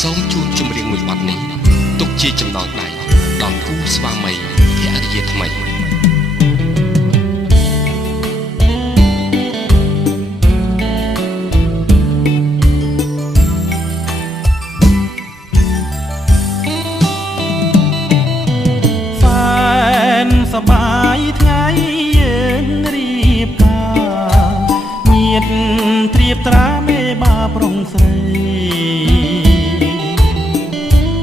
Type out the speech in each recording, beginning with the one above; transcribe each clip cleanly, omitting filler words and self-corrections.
សូមជូនចម្រៀងមួយបទនេះទុកជាចំណងដៃដល់គូស្វាមីភរិយាថ្មីសបាយថ្ងៃយើងរៀបការញាតត្រៀបត្រាមេបាប្រុងស្រី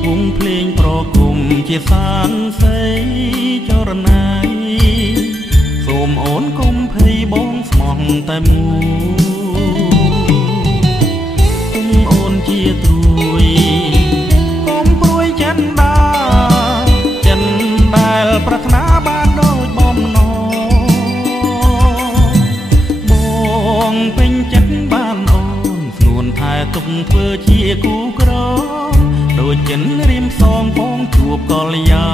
វងភ្លេងប្រគំជាសានសីចរណៃសូមអូនកុំភ័យបងស្មោះតែមួយអូនជាត្រួយកុំព្រួយចិនដាចិនដែលប្រាថ្នាបានដូចបំណងបងពេញចិត្តបានអូនស្នួនថែទុកធ្វើជាគូក្រដូចចិនរៀមសងបងជួបកល្យា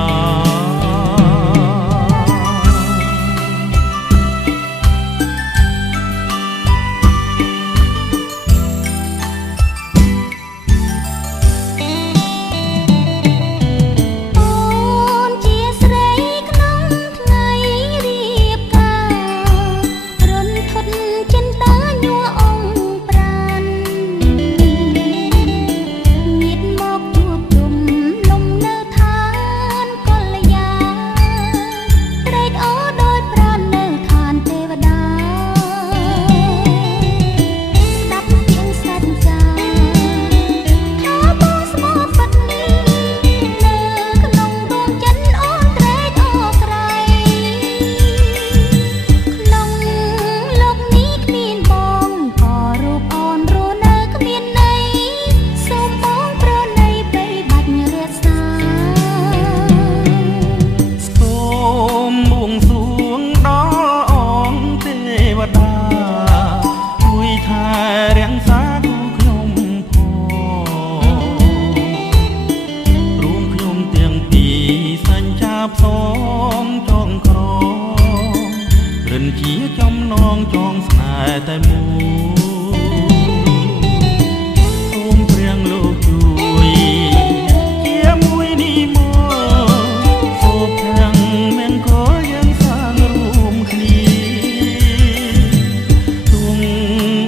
ជាចំណងចងស្នេហ៍តែមួយសូមព្រាងលោកជួយជាមួយនេះមកសូមទាំងមានគោលយើងសាងរួមគ្នាទុំ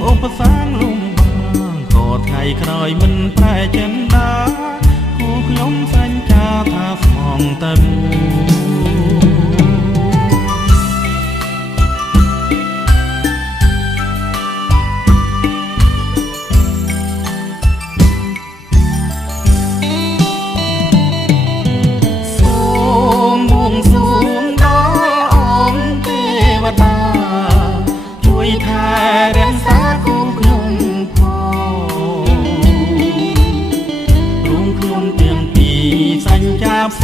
ឧបសគ្គលំបាកក៏ថ្ងៃក្រោយមិនប្រែចិនដាគូខ្ញុំសញ្ចាថាស្មងតែមួយស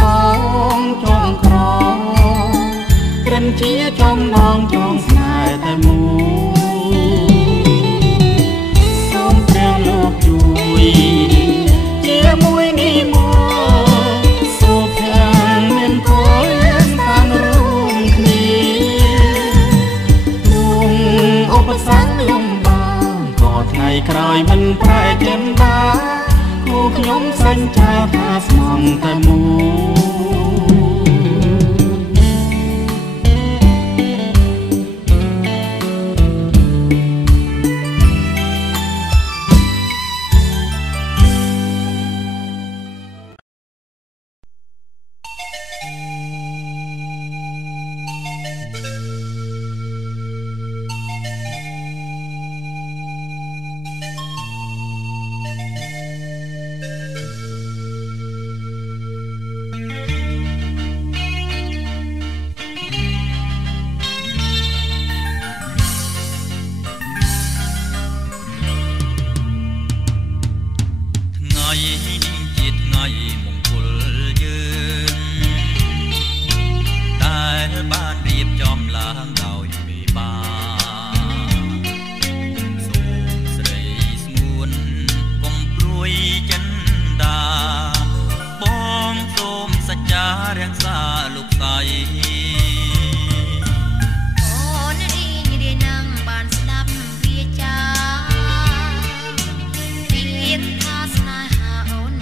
ងចងក្រក្រិនជាចំណងចងស្នេហ៍តែមួយសូមព្រះលោកជួយជាមួយនេះមកសូមទាំងមានគោលយើងបានរួមគ្នាទុំឧបសគ្គលំបាកក៏ថ្ងៃក្រោយមិនប្រែចិនដាគូខ្ញុំសញ្ចាថាស្មងតែមួយរាំងសាលោក Hãy subscribe cho kênh Ghiền Mì Gõ để không bỏ lỡ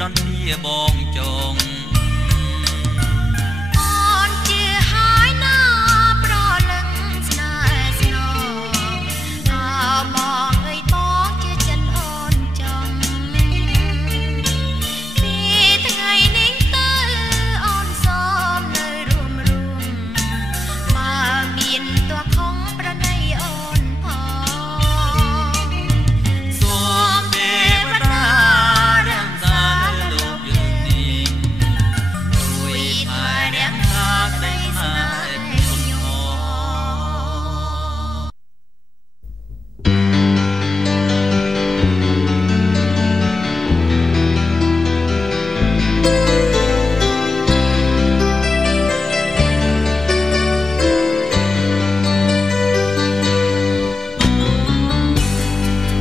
ដនធាបងចងអូនជាហើយណាប្រលឹងស្នេហ៍ស្នងអើបងអើយបងជាចិនអូនចង់ពីថ្ងៃនេះទៅអូនសូមនៅរួមបើមានតួខំប្រណីអូនផងសូមទេវតារាំសាលោកយើងនេះជួយថែរាំសាក្តីស្នេហ៍ខ្ញុំ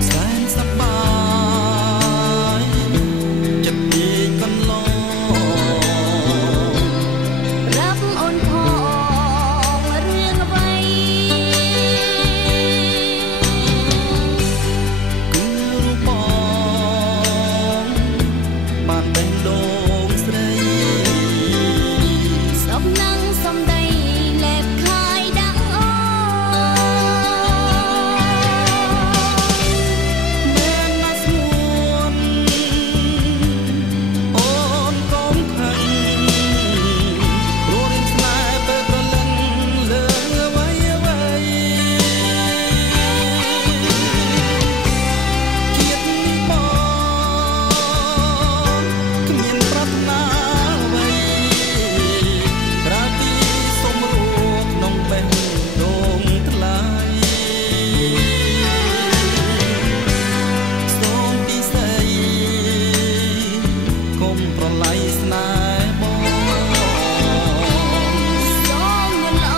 แสนสบายจะดีกันลอง รับអូនផងរឿងអ្វី គឺរូបបងបានបេះដូងស្រី សំណាងសំដីលែបខាយដាំងអូមែនណាស់ស្ងួនអូនកុំខឹងព្រោះរឿងស្នេហ៍ពេលប្រលឹងលើអ្វីអ្វីជាតិនេះបងគ្មានប្រាថ្នាអ្វីក្រៅពីសុំរួបក្នុងបេះដូងថ្លៃសូមទីស្អីកុំប្រឡ័យស្នេហ៍បង សូមលន់អ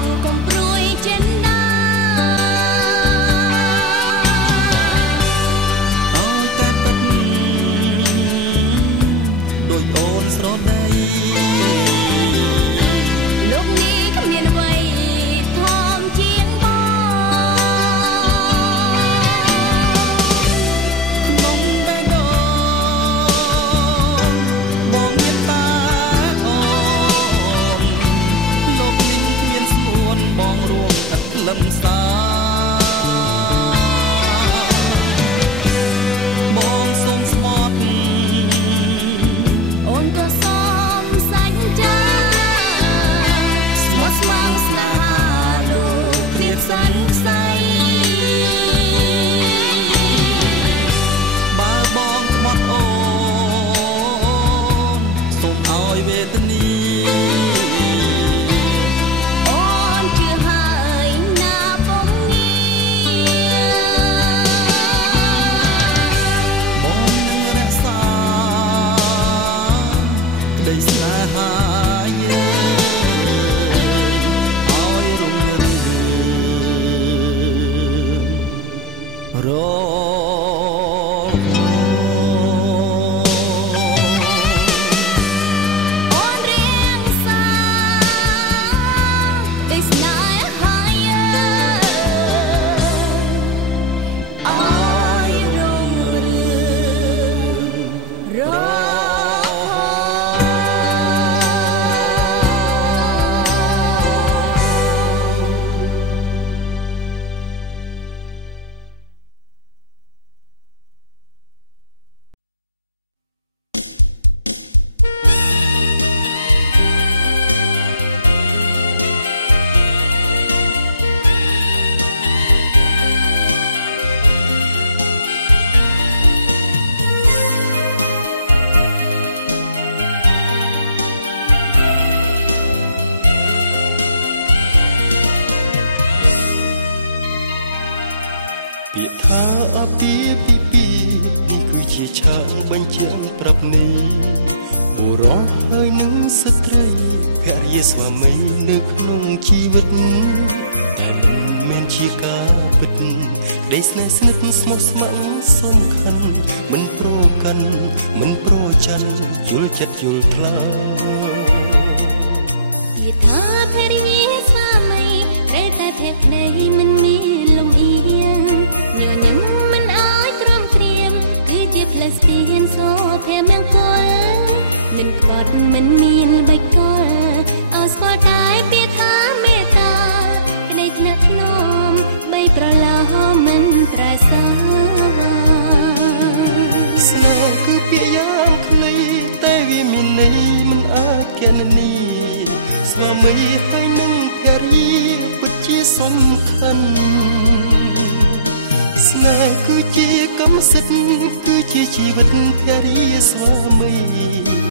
ងកុំព្រួយចិនដាឲ្យតែពិតដូចអូនស្រដី លោកនេះគ្មានអ្វីធំជាងបងក្នុងបេះដូងបងមានតាអូនលោកនេះគ្មានស្មួនបងរួមទឹកលឹមសាបងសូមស្មត់ អូនក៏សូមសាច់ចាស្មោះស្មងស្នេហាលោកព្រៀបសន្ស័យ បើបងខ្មាត់អូនសូមឲ្យវេទនី អូនជឿហើយណាពុំងាបងនឹងរក្សាក្តីស្នេហាយើងឲ្យរុងរឿងរហូត អូនរៀងសាដូចស្នេហាយើងឲ្យរុងរឿងរហូត ពាក្យថាអាពាហ៍ពិពាហ៍នេះគឺជាឆាកបញ្ជាក់ប្រាប់នេះបុរសហើយនឹងស្ត្រីភរិយាស្វាមីនៅក្នុងជីវិតតែមិនមែនជាការពិតដែលស្នេហ៍ស្និទ្ធស្មោះស្ម័គ្រសំខាន់មិនប្រកាន់មិនប្រច័ណ្ឌយល់ចិត្តយល់ថ្លើពាក្យថាភរិយាស្វាមីត្រូវតែភក្តីមិនមានលំអៀងញញឹមមិនឲ្យទ្រាំទ្រាមគឺជាផ្ល លេស្ទៀនសូធែមង្គលមិនក្បត់មិនមានបិកលអស្គាល់តែពាក្យថាមេត្តាក្តីថ្នាក់ថ្នមបីប្រឡោមិនត្រែសាស្នេហ៍គឺពាក្យយ៉ាងខ្លីតែវាមានន័យមិនអាចកណនីស្វាមីហើយនឹងភរិយាពិតជាសំខាន់ស្នេហ៍គឺជាកម្មសិទ្ធិគឺជាជីវិតភរិយាស្វាមី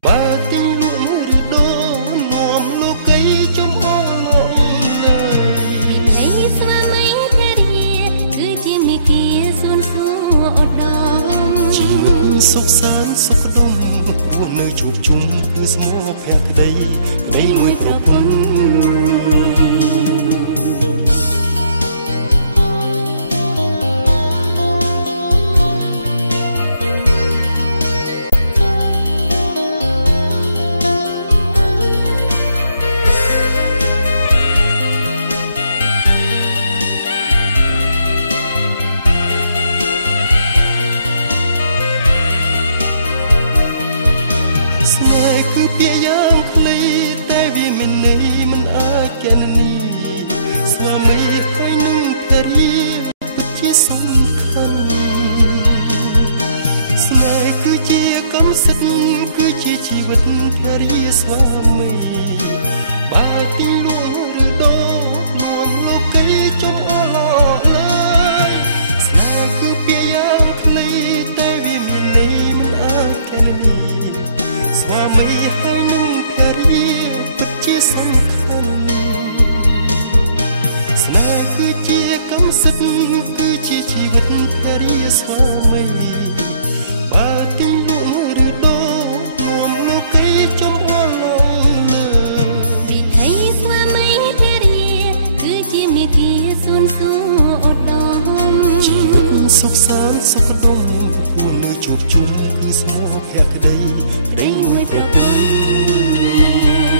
បើទិញលក់ឬដូរនាំលោកីចំអល់លើយហើយស្វាមីភរិយាគឺជាមេគាសួនសួរឧត្តមជីវិតសុខសាន្តសុខដុមរស់នៅជួបជុំគឺស្មោះភក្តីក្តីមួយប្រពន្ធស្នេហ៍គឺពាក្យយ៉ាងខ្លីតែវាមានន័យមិនអាចកណនីស្វាមីហើយនឹងភរិយាពិតជាសំខាន់ស្នេហ៍គឺជាកម្មសិទ្ធិគឺជាជីវិតភរិយាស្វាមីបើទិញលក់ឬដូរនាំលោកីចំអល់លើយស្នេហ៍គឺពាក្យយ៉ាងខ្លីតែវាមានន័យមិនអាចកណនីស្វាមីហើយនឹងភរិយាពិតជាសំខាន់ស្នេហ៍គឺជាកម្មសិទ្ធិគឺជាជីវិតភរិយាស្វាមីបើទិញលក់ឬដូរនាំលោកីចំអល់លើវិថីស្វាមីភរិយាគឺជាមេគាសួនសួរឧត្តមជីវិតសុខសាន្តសុខដុមគួរនៅជួបជុំគឺស្មោះភក្តីក្តីមួយប្រពន្ធ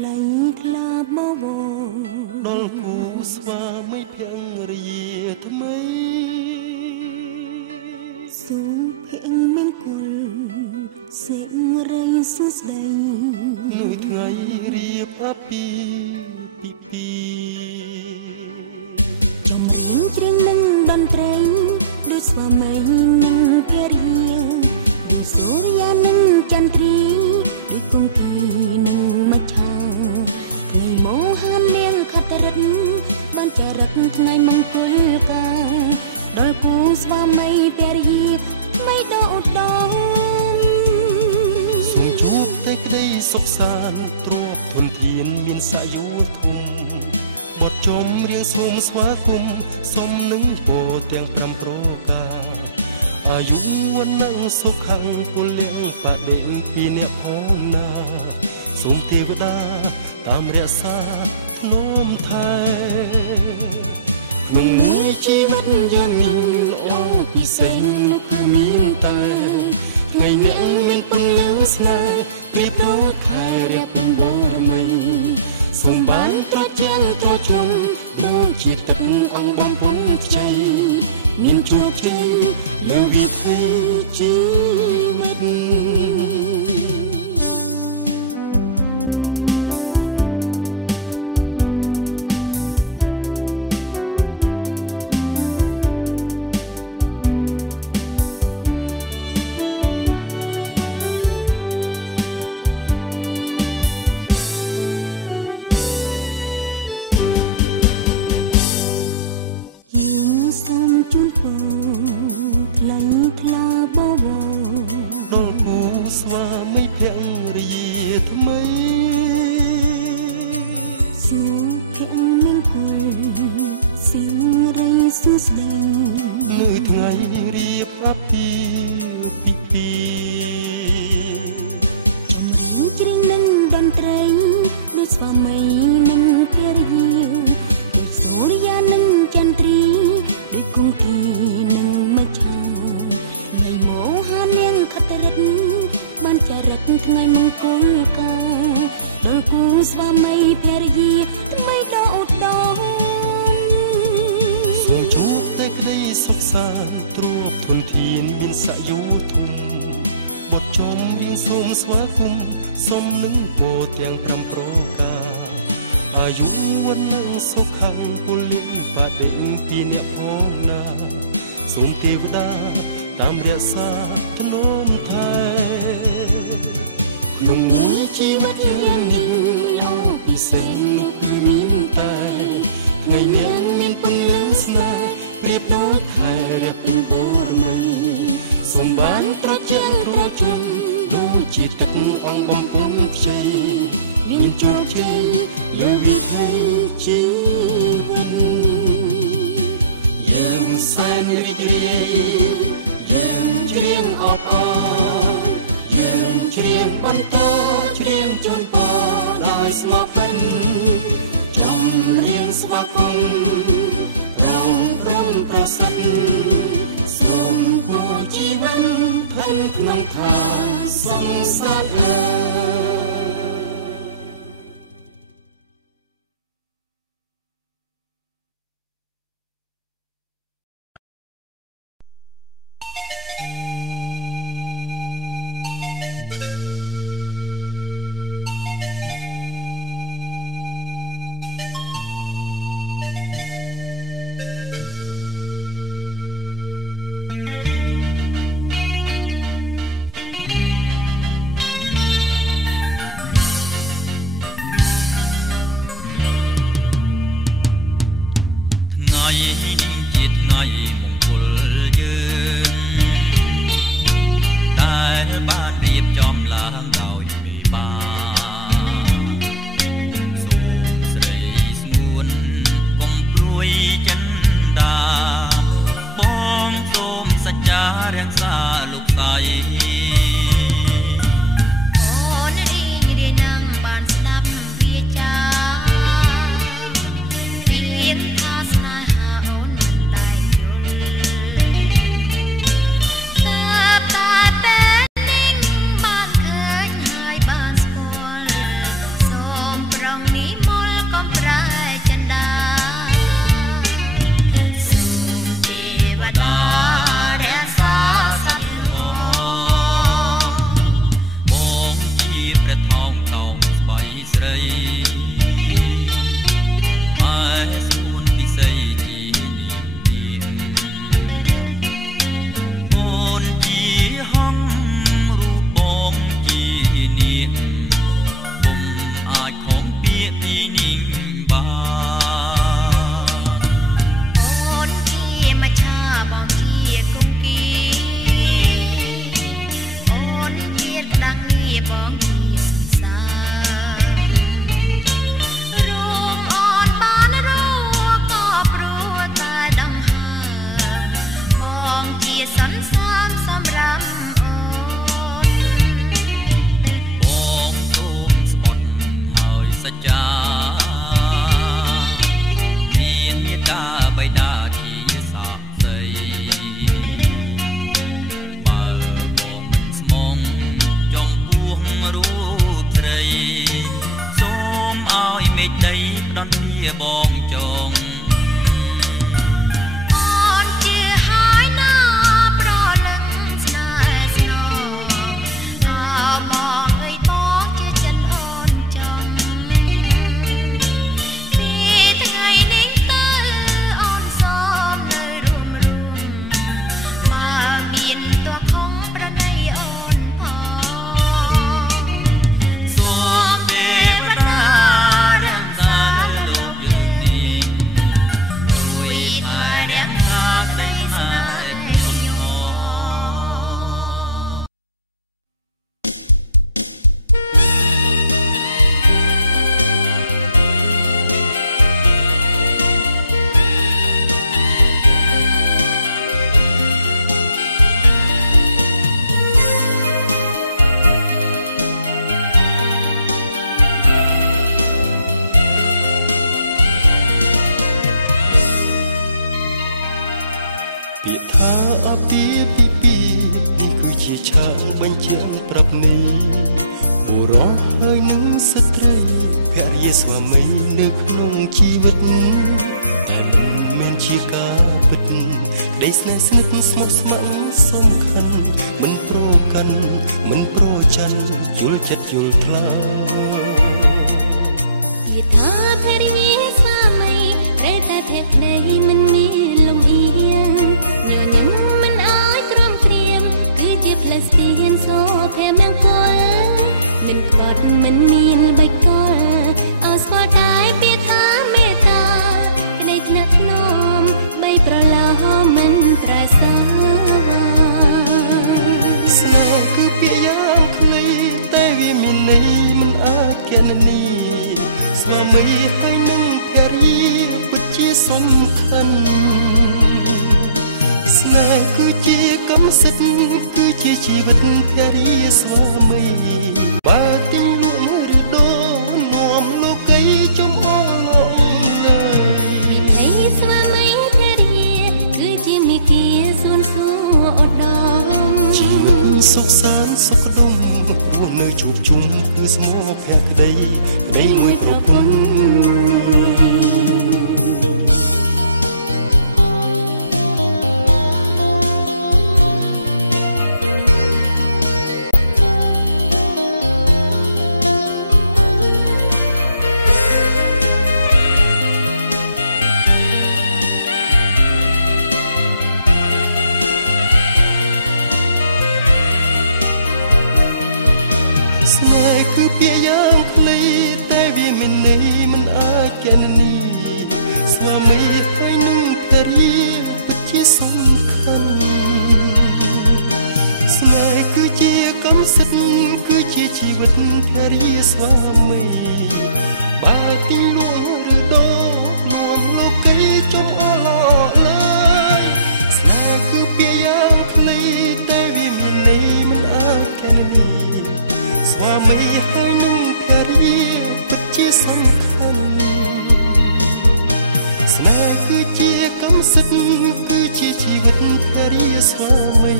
ថ្លៃថ្លាបវងដល់គូស្វាមីភរិយាថ្មីសូមភមង្គលសេរីសុស្ដីនៅថ្ងៃរៀបអាពាហ៍ពិពាហ៍ចម្រៀងច្រៀងនឹងតន្ត្រីដូចស្វាមីនិងភរិយាដូចសូរ្យានិងចន្ទ្រីដូចគង្គីនិងមច្ឆាថ្ងៃមោហានលៀងខត្តរិទ្ធបានចារឹកថ្ងៃមង្គលការដល់គូស្វាមីភរិយាថ្មីដ៏ឧត្តមសូមជួបតែក្តីសុខសាន្តទ្រព្យធនធានមានសាយុធំបទចំរៀងសូមស្វាគមន៍សូមនឹងពោទាំង5ប្រការអាយុវណ្ណៈសុខៈពលៈបដិពីអ្នកផងណាសូមទេវតាតាមរក្សាធ្នមថែក្នុងមួយជីវិតយ៉ាងនេះល្អពិសេសនោះគឺមានតែថ្ងៃអ្នកមានពន្លឺស្នេហ៍ប្រៀបដូចខែរះពេញបរមីសូមបានត្រជាក់ត្រជុំដូចជាទឹកអង្គបំពុនខ្ចីមានជោគជ័យលើវិถีជីវិត សូមជូនពរថ្លៃថ្លាបវរដល់គូស្វាមីភរិយាថ្មីសុភមង្គលសិរីសួស្តីនៅថ្ងៃរៀបអាពាហ៍ពិពាហ៍ចម្រៀងច្រៀងនឹងតន្ត្រីដូចស្វាមីនិងភរិយាដូចសូរិយានិងចន្ទ្រីដូចគង្គីនិងមច្ឆាថ្ងៃមោហានាងខត្តរិទ្ធបានចារិតថ្ងៃមង្គលការដល់គូស្វាមីភរិយាថ្មីដ៏ឧត្តមសូមជួបតែក្តីសុខសាន្តទ្រព្យធនធានមានសក្យោធំបទចំរៀងសូមស្វាគមន៍សូមនឹងពោទាំង5ប្រការអាយុវណ្ណៈសុខខាងពលិបដិពីអ្នកផងណាសូមទេវតាតាមរក្សាធ្នមថែក្នុងមួយជីវិតយើងនេះអូពិសេសនោះគឺមានតែថ្ងៃនេះមានពន្លឺស្នេហ៍ប្រៀបដូចខែរះពេញបូរមីសូមបានត្រជាក់ត្រជុំដូចជាទឹកអង្គបំពង់ខ្ចីមានជោគជ័យលើវិថីជីវិតយើងសែនរីករាយយើងច្រៀងអបអរយើងច្រៀងបន្តច្រៀងជូនពរដោយស្មោះពេញចម្រៀងស្វាគមន៍ប្រងព្រំប្រសិទ្ធសូមគូជីវិតផិនក្នុងខាសង្សារភ ពាក្យថាអាពាហ៍ពិពាហ៍នេះគឺជាឆាកបញ្ជាក់ប្រាប់នេះបុរសហើយនឹងស្ត្រីភរិយាស្វាមីនៅក្នុងជីវិតតែមិនមែនជាការពិតក្តីស្នេហ៍ស្និទ្ធស្មោះស្ម័គ្រសំខាន់មិនប្រកាន់មិនប្រច័ណ្ឌយល់ចិត្តយល់ថ្លើពាក្យថាភរិយាស្វាមីត្រូវតែភក្តីមិនមានលំអៀងញញឹមមិនអាចទ្រាំទ្រាមគឺជាផ្លូវស្ពានសូភមង្គលមិនក្បត់មិនមានបិកលអោស្គាល់តែពាក្យថាមេត្តាក្តីថ្នាក់ថ្នមបីប្រឡោមិនត្រែសស្នេហ៍គឺពាក្យយ៉ាងខ្លីតែវាមានន័យមិនអាចគណនាស្វាមីហើយនឹងភរិយាពិតជាសំខាន់ស្នេហ៍គឺជាកម្មសិទ្ធិគឺជាជីវិតភរិយាស្វាមីបើទិញលក់ឬដូរនាំលោកីចំអឡងលើវិថីស្វាមីភរិយាគឺជាមេគាសួនសួរឧត្តមជីវិតសុខសាន្តសុខដុមរស់នៅជួបជុំគឺស្មោភក្តីក្តីមួយប្រពន្ធស្នេហ៍គឺពាក្យយ៉ាងខ្លីតែវាមានន័យមិនអាចគណនាស្វាមីហើយនឹងភរិយាពិតជាសំខាន់ស្នេហ៍គឺជាកម្មសិទ្ធិគឺជាជីវិតភរិយាស្វាមីបើទិញលក់ឬដូរនាំលោកីចំអឡឡើយស្នេហ៍គឺពាក្យយ៉ាងខ្លីតែវាមានន័យមិនអាចគណនាស្វាមីហើយនឹងភរិយាពិតជាសំខាន់ស្នេហ៍គឺជាកម្មសិទ្ធិគឺជាជីវិតភរិយាស្វាមី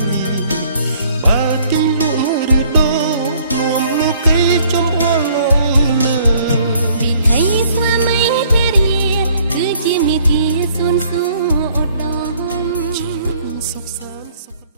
បើទិញលក់ឬដូរនាំលោកីចំអឡងលើវិថីស្វាមីភរិយាគឺជាមេគាសួនសួរឧត្តមជីវិតសុខសាន្តសុខ